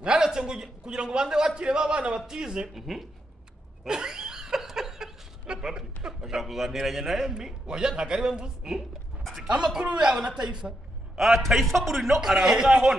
Naretse ngo kugira ngo bande wakire babana batize. Papi ashaka kuzanteranya na Emmy. Oya ntago ari we mvuze. Amakuru yawe na Taifa. Taifa Bruno araho ngaho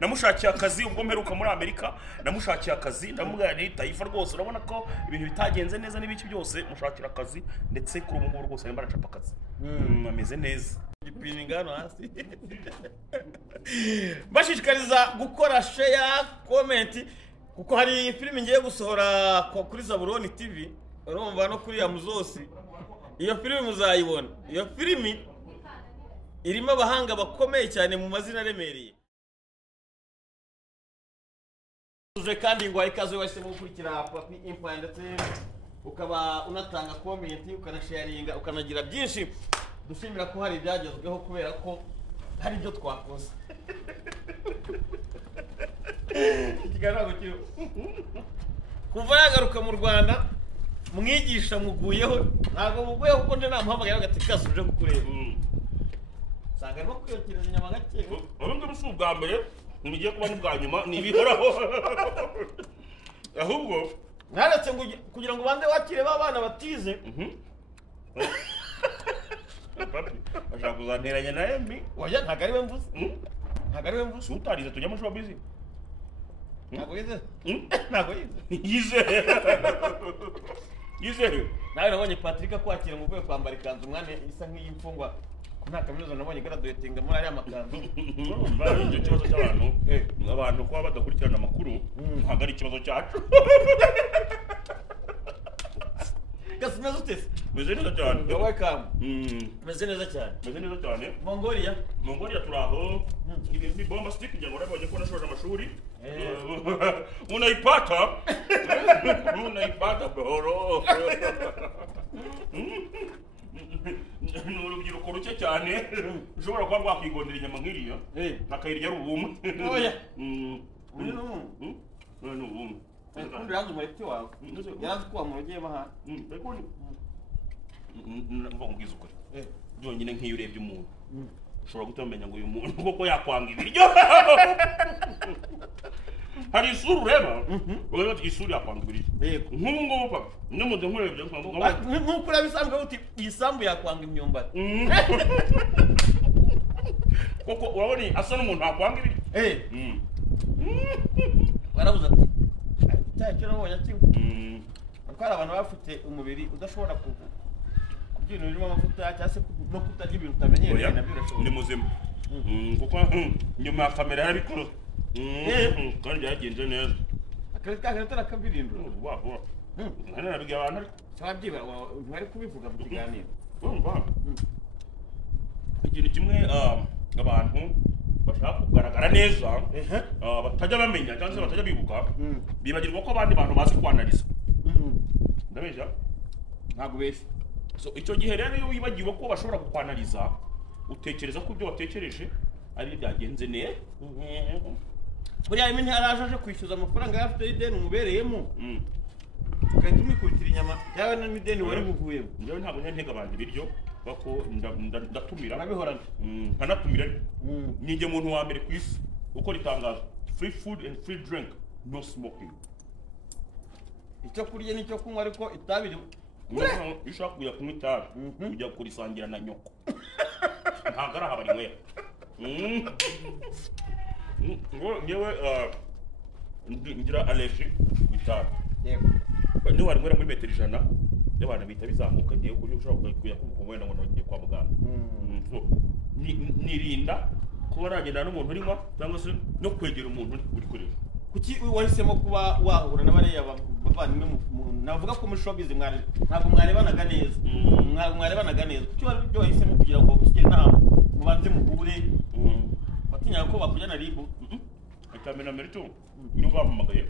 namushakiye akazi ubwo mperuka muri Amerika namushakiye akazi ndamubwira ni Taifa rwose urabona ko ibintu bitagenze neza n'ibiki byose mushakira akazi ndetse kuri ubu rwose arimo aracapa akazi ameze neza Ipininga hano hasi. Bashishikariza gukora share comment kuko hari filime ngiye gusohora kuri Zaburoni TV urumva no kuri ya Muzosi. Iyo filime muzayibona. Iyo filime irimo abahanga bakomeye cyane mu mazina aremereye. Uze kandi ngo ikaze wese mu gukurikira Papi Empire ndetse ukaba unatanga comment ukanasharinga ukanagira byinshi. Dushimira ko hari ibyagezweho kubera ko hari ibyo twakoze. Ikiganiro cyo kuva yagaruka mu Rwanda mwigisha muguyeho ntago muguyeho kuko nje namuhamagaye agatikasa uje kukureba. Sanga no kwiyokereza inyama gake. Urumva rusu bwa mbere ngiye kuba ni bwa nyuma ni bihoraho. Ahubwo naretse ngo kugira ngo bande wakire babana batize. Papi ashaka kuzanteranya na Emmy. Oya ntago ari we mvuze. Ntago ari we mvuze. Utarize tujya mu showbiz. Ntago yize. Ntago yize. Yize. Nawe nabonye Patrick kwakira mu kwezi kwambara ikanzu mwana isa nk'iyimfungwa. Nta kaminuza nabonye graduating muri ari amakanzu. Urumva icyo kibazo cy'abantu abantu kuba badakurikirana amakuru ntabwo ari ikibazo cyacu. Kasi meze utese. Meze neza cyane. Welcome. Meze neza cyane. Meze neza cyane. Mongolia turaho. Ibintu ni bomba stick njye ngora baje kubona shoje amashuri. Unaipata boro. N'urubyiruko ruke cyane ushobora kuba rwakwigondera inyama nk'iriya akayirya ari ubumwe. Oya. N'ubumwe. Kundi ranzu mwete wawe. Yarazi kuwa mu rugiye baha. Mva nkubwiza ukuri. Byonyine nk'iyo urebye umuntu ushobora gutamenya ngo uyu muntu koko yakwanga ibiryo. Hari isura ureba ureba ati isura yakwanga ibiryo. Nk'ubu ngubu papa n'umuze nkurebye nk'uko urabisanzwe uti isambu yakwanga imyumbati. Koko urabona asa n'umuntu yakwanga ibiryo. Barabuza ati cyo nabonye ati ko hari abantu bafite umubiri udashobora kubyina birimo amavuta cyangwa se no kutarya ibintu utamenyereye nabyo birashobora. Ni muzima kuko nyuma ya kamera yarabikora kandi byagenze neza. Akazi kagana tarakabirindura. Wa nari nabwiye abantu ariko cyabyiba ntwari kubivuga mu kiganiro. Ikintu kimwe abantu bashaka kugaragara neza batajya bamenya cyangwa se batajya bibuka bibagirwa ko abandi bantu bazi kwanariza. Ndabeshya ntago bese. So icyo gihe rero iyo wibagiwe ko bashobora kukwanariza utekereza ko ibyo watekereje ari byagenze neza. Buriya imwe ntaraje kwishyuza amafaranga y'afite ideni umubereyemo. Ukahita umikubitira inyama yawe n'ideni wari buvuyemo. Njyewe ntabwo ntega abantu ibiryo bako ndatumira nabihorana nkanatumira ninjye muntu wa mbere ku isi ukora itangazo free food and free drink no smoking. Icyo kurya n'icyo kunywa ariko itabiri ushaka kujya kunywa itabi ujya kurisangira na nyoko ntabwo ari aha bari nywera. Ngewe ngira allergie ku itabi. Niba wari nywera muri metero 100 y'abantu bita bizamuka ngiye kuri ushobora kujya kuvuga wenda ngo nagiye kwa muganga. Nirinda kuba nagenda n'umuntu urimo cyangwa se no kwegera umuntu uri kureba. Kuki wahisemo kuba wahura n'abariya bavandimwe navuga ko muri showbiz ntabwo mwarebanaga neza. Kuki wari wahisemo kugira ngo ukigere inama mubanze muhure batinya ko bakujyana ribu. Ikamena merito niyo bampamagaye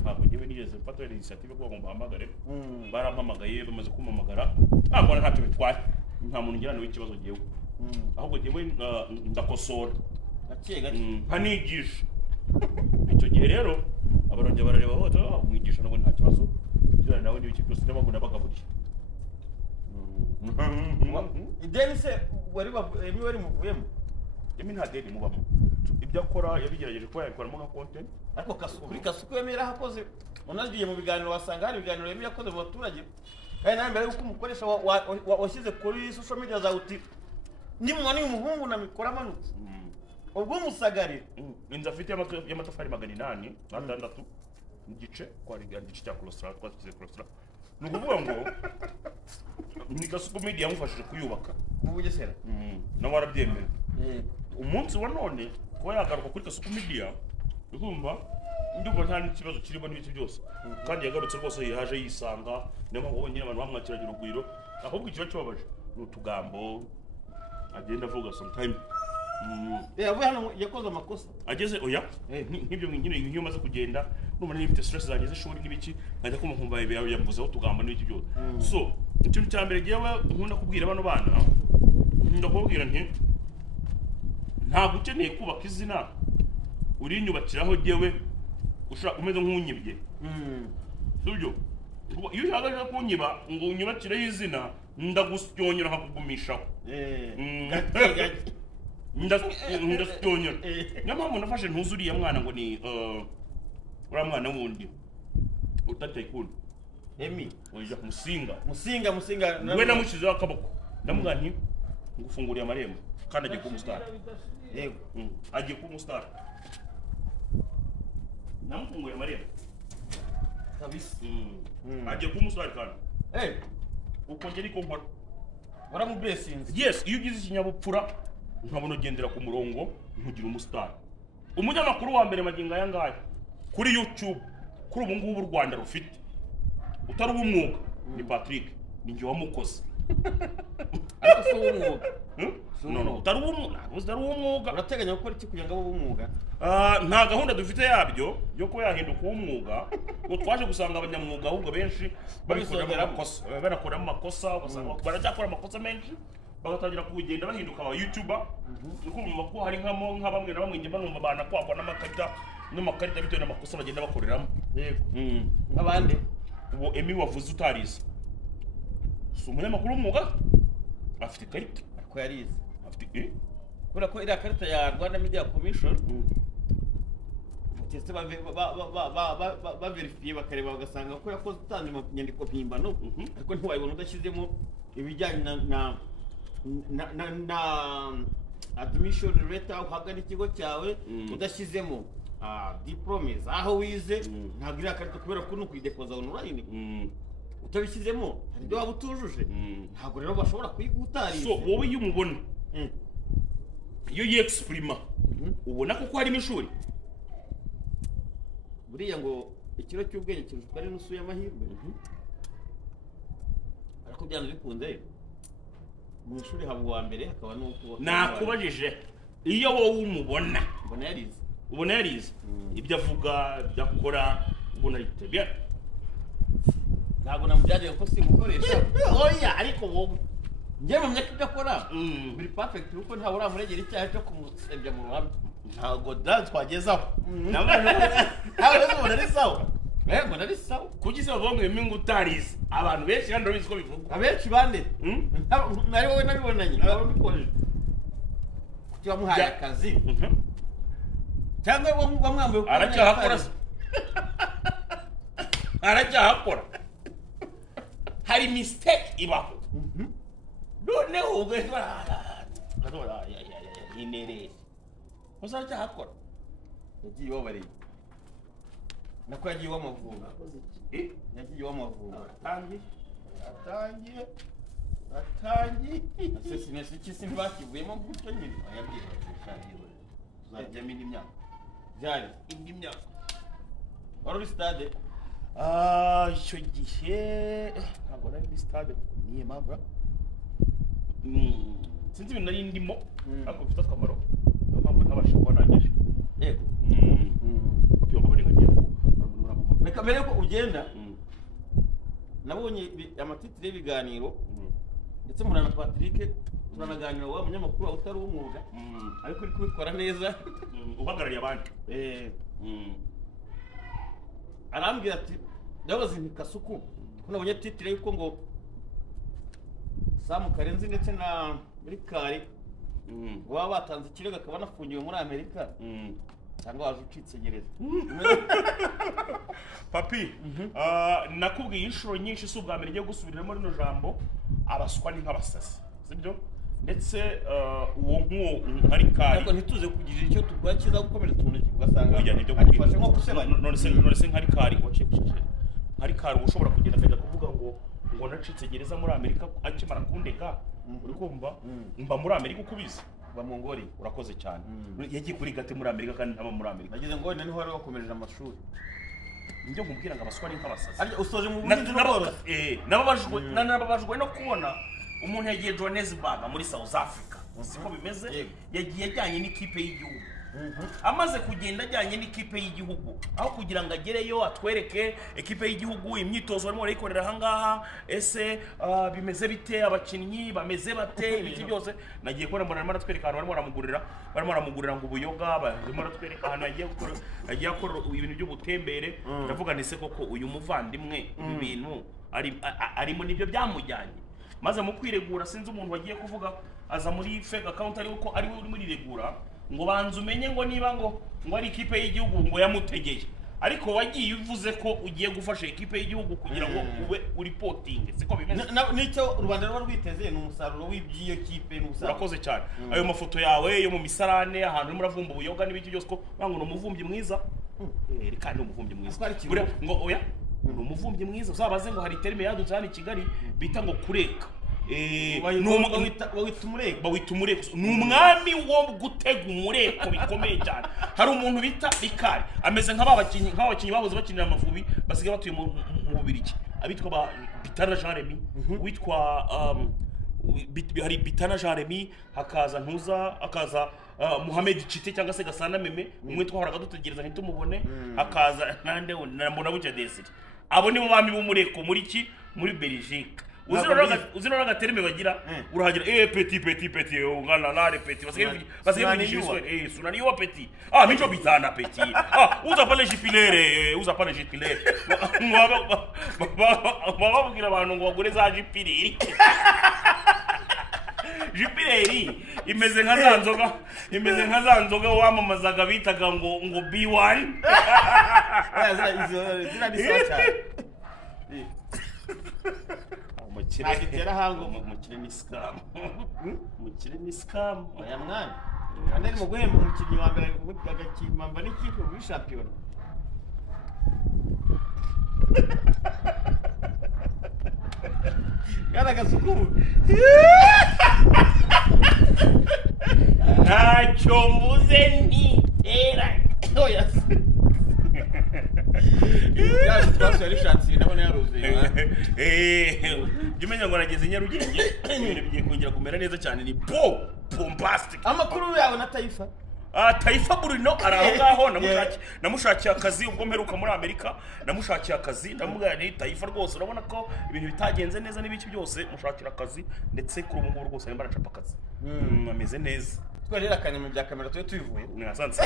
ntabwo ngewe nigeze mfata initiative ko bagomba bahamagare. Barampamagaye bamaze kumpamagara mbona ntacyo bitwaye nta muntu ngirana w'ikibazo ngewe ahubwo ngewe ndakosora nkanigisha. Icyo gihe rero abarongera barareba bose umwigisha nabwo nta kibazo kirana nawe n'ibiki byose n'abagabo n'abagaburiye. Ideni se wari muvuyemo? Emi nta deni mubamo ibyo akora yabigerageje kuba yabikoramo nka content. ariko kuri Kasuku yemera hakoze unagiye mu biganiro wasanga hari ibiganiro yemera yakoze mu baturage kandi nawe mbere yuko umukoresha washyize kuri social media za uti nimubona uyu muhungu na mikoro amanutse ubwo umusagarira inzu afite y'amatafari 806 igice kwa rigana igice cya Colostral twasize Colostral ni ukuvuga ngo ni Kasuku Media yamufashije kuyubaka mu Bugesera nawe arabyemera umunsi wa none ko yagaruka kuri Kasuku Media urumva ndumva nta n'ikibazo kirimo n'ibiti byose kandi yagarutse rwose yaje yisanga niyo mpamvu ubonye abantu bamwakiragira urugwiro ahubwo ikiba kibabaje ni utugambo agenda avuga sometime yavuye hano yakoze amakosa ageze oya nk'ibyo nyine iyo umaze kugenda n'umuntu n'ibite stress zageze ishuri n'ibiki nkajya kumva nkumva yambuzeho tugambo n'ibiki byose so ikintu cya mbere giyewe nkunda kubwira bano bana ndakubwira nti ntabwo ukeneye kubaka izina uri inyubakiraho giyewe ushaka umeze nk'unyibye sibyo iyo uhagaze kunyiba ngo unyubakireho izina ndagusyonyera nkakugumishaho ndasyonyera niyo mpamvu nafashe ntuzi uriya mwana ngo ni uriya mwana wundi utateye kundi Emi oya musinga we namushyizeho akaboko ndamubwira nti ngufunguriye amarembo kandi agiye kuba umusitari yego agiye kuba umusitari namufunguriye amarembo kabisa agiye kuba umusitari kandi uko ngeri ko nkora waramublessinze yes iyo ugize ikinyabupfura nkabona ugendera ku murongo ntugira umusitari umunyamakuru wa mbere magingo aya ngaya kuri YouTube kuri ubu ngubu u Rwanda rufite utari uw'umwuga ni Patrick ni njye wamukoze ariko si uw'umwuga no utari uw'umwuga urateganya gukora iki kugira ngo abe uw'umwuga nta gahunda dufite yabyo yo ko yahinduka uw'umwuga ngo twaje gusanga abanyamwuga ahubwo benshi banakoramo amakosa ugasanga baracyakora amakosa menshi bagatangira kugenda bahinduka aba YouTuber ukumva ko hari nka bamwe na bamwe njye banumva banakwakwa n'amakarita bitewe n'amakosa bagenda bakoreramo yego nk'abandi uwo Emi wavuze utarize si umunyamakuru w'umwuga afite ikarita ariko yarize afite kubera ko iriya karita ya Rwanda Media Commission ndetse baverifiye bakareba bagasanga ko yakoze utanze inyandiko mpimbano ariko ntiwayibona udashyizemo ibijyanye na admission letter uhabwa n'ikigo cyawe udashyizemo diplomes aho wize ntabwo iriya karita kubera ko nukuyidepoza online utabishyizemo hari ibyo waba utujuje ntabwo rero bashobora kuyigutariza so wowe iyo umubona iyo yexprima ubona ko harimo ishuri buriya ngo ikiro cy'ubwenge kirushwa n'intusu y'amahirwe ariko byanze bikunze mu ishuri haba uwa mbere hakaba n'uko nakubajije iyo wowe umubona ubona yarize ibyo avuga ibyo akora ubona yitebye ntabwo namujyanye ko simukoresha oya ariko wowe njye mu myaka ibyo akora biri perfect kuko ntawe uramuregera icyaha cyo kumusebya mu ruhame ntabwo twagezaho ntabwo ubona ari sawa mbona ari sawa kuki se bavuga ngo Emi utarize abantu benshi kandi urabizi ko bivugwa abenshi bande nari wowe nabibonanye nabo bikoje kuki wamuhaye akazi cyangwa wamwambaye aracyahakora hari mistake ibaho noneho ugahita inereye gusa aracyahakora yagiye iwabareye nako yagiye iw'amavubi yagiye iw'amavubi atangiye sinesi iki ntibakivuyemo gutyo nyine yabwiye tuzajyamo indi myaka byari indi myaka wari uri stade icyo gihe ntabwo nari muri stade niyo mpamvu sinzi ibintu nari ndimo ariko bifite akamaro niyo mpamvu ntabasha kuba nageje yego kugira ngo barengagiye reka mbere yuko ugenda nabonye amatitire y'ibiganiro ndetse murana na Patrick turanaganira wa munyamakuru wa utari w'umwuga ariko uri kubikora neza uhagarariye abandi arambwira ati ndabaza nti Kasuku ko nabonye titire yuko ngo Sam Karenzi ndetse na Rikari waba batanze ikirego akaba anafungiwe muri Amerika cyangwa waje ucitse gereza. Papi, nakubwiye inshuro nyinshi si ubwa mbere ngiye gusubiramo rino jambo, abaswa ni nk'abasazi, sibyo? Ndetse uwo nk'uwo ari kari ariko ntituze kugira icyo turwa kiza gukomeza tumuntu ugasanga agifashe nko gusebanya. none se nk'ari kari wacikishije nk'ari kari ushobora kugenda akajya kuvuga ngo nacitse gereza muri Amerika akimara kundega, uri kumva mba muri Amerika uko ubizi ba Mongoli. urakoze cyane. Yagiye kuri gate muri Amerika kandi ntaba muri Amerika. Nagize ngo wenda niho wari wakomereje amashuri. Njye nkubwira ngo abaswa ni nk'abasazi. Ariko usoje mu buhinzi n'ubworozi. Nababajwe no kubona umuntu yagiye Johannesburg muri South Africa. Siko bimeze, yagiye ajyanye n'ikipe y'igihugu. Amaze kugenda ajyanye n'ikipe y'igihugu, aho kugira ngo agereyo atwereke ekipe y'igihugu imyitozo barimo barayikorera aha ngaha, ese bimeze bite, abakinnyi bameze bate, ibiki byose nagiye kubona mbona arimo aratwereka ahantu barimo baramugurira ngo ubuyoga, barimo baratwereka ahantu yagiye akora ibintu by'ubutembere. Ndavuga nise koko uyu muvandimwe ibi bintu arimo nibyo byamujyanye. Maze mu kwiregura sinzi umuntu wagiye kuvuga aza muri fake account ari uko ari uri muri regura ngo banze umenye ngo niba ngo ari ikipe y'igihugu ngo yamutegeye, ariko wagiye uvuze ko ugiye gufasha ikipe y'igihugu kugira ngo ube uripotinge. Siko bimeze nicyo Rwanda ruba rwiteze, ni umusaruro w'iby'iyo kipe. Urakoze cyane. Ayo mafoto yawe yo mu misarane ahantu urimo uravumba ubuyoga n'ibiki byose ko bango ni umuvumbyi mwiza. Reka ni umuvumbyi mwiza ngo oya ni umuvumbyi mwiza. Uzabaze ngo hari terime yadutse hano i Kigali bita ngo kureka. Bawita umureko. Ni umwami wo gutega umureko bikomeye cyane. Hari umuntu bita Rikari ameze nk'abakinnyi bahoze bakinira Amavubi basigaye batuye mu Bubiligi, abitwa ba Bitana Jeremy, witwa hari Bitana Jeremy, hakaza Mohamed Chite cyangwa se Gasana Meme, umwe twahoraga dutegereza ntitumubone, hakaza nande mbona bucya Desire. Abo nibo bami b'umureko muri Belgique. Uzino n'agaterime bagira urahagira petit ungana nare petit basigaye bigishizwe sunaniwa petit mijo bitana petit uza pale jipilere bababwira abantu ngo bagure za jipilere. Jipilere imeze nka za nzoga wamamazaga bitaga ngo B1. Nagitera hango umukire ni scam. Oya mwana kandi ari mu guhemba umukinnyi wa mbere agakimamba n'ikipe muri shampiyona. Kana gasuku ntacyo mvuze nitera. Oya yaje twase yari shansi nabone yaruzuye. Jumenya ngo nageze Nyarugenge ibintu bigiye kongera kumera neza cyane, ni bombastic. Amakuru yawe na Taifa Taifa Bruno araho ngaho namushakiye akazi ubwo mperuka muri Amerika, namushakiye akazi ndamubwira ni Taifa rwose urabona ko ibintu bitagenze neza n'ibiki byose mushakira akazi, ndetse kuri ubu ngubu rwose arimo aracapa akazi ameze neza. Twarira kanyuma bya kamera tubivuye mwasanze.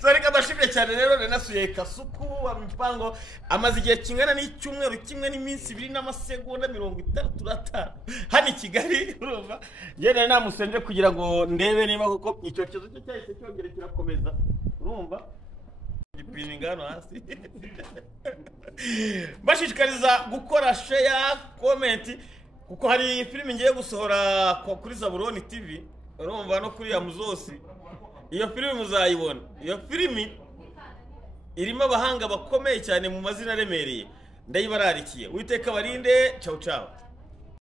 Sorry kabashimye cyane rero nasuye Kasuku wa Mipango amaze igihe kingana n'icyumweru kimwe n'iminsi 2 n'amasegonda 35 hano i Kigali. Urumva ngene namusenje kugira ngo ndebe niba koko icyokezo cyo cyahise cyongera kirakomeza. Urumva gipiningano hasi. Bashishikariza gukora share comment kuko hari filime ngiye gusohora kuri Zaburoni TV, urumva no kuri ya Muzosi. Iyo filime muzayibona. Iyo filime irimo abahanga bakomeye cyane mu mazina aremereye. Ndayibararikiye. Witeka barinde. Ciao ciao.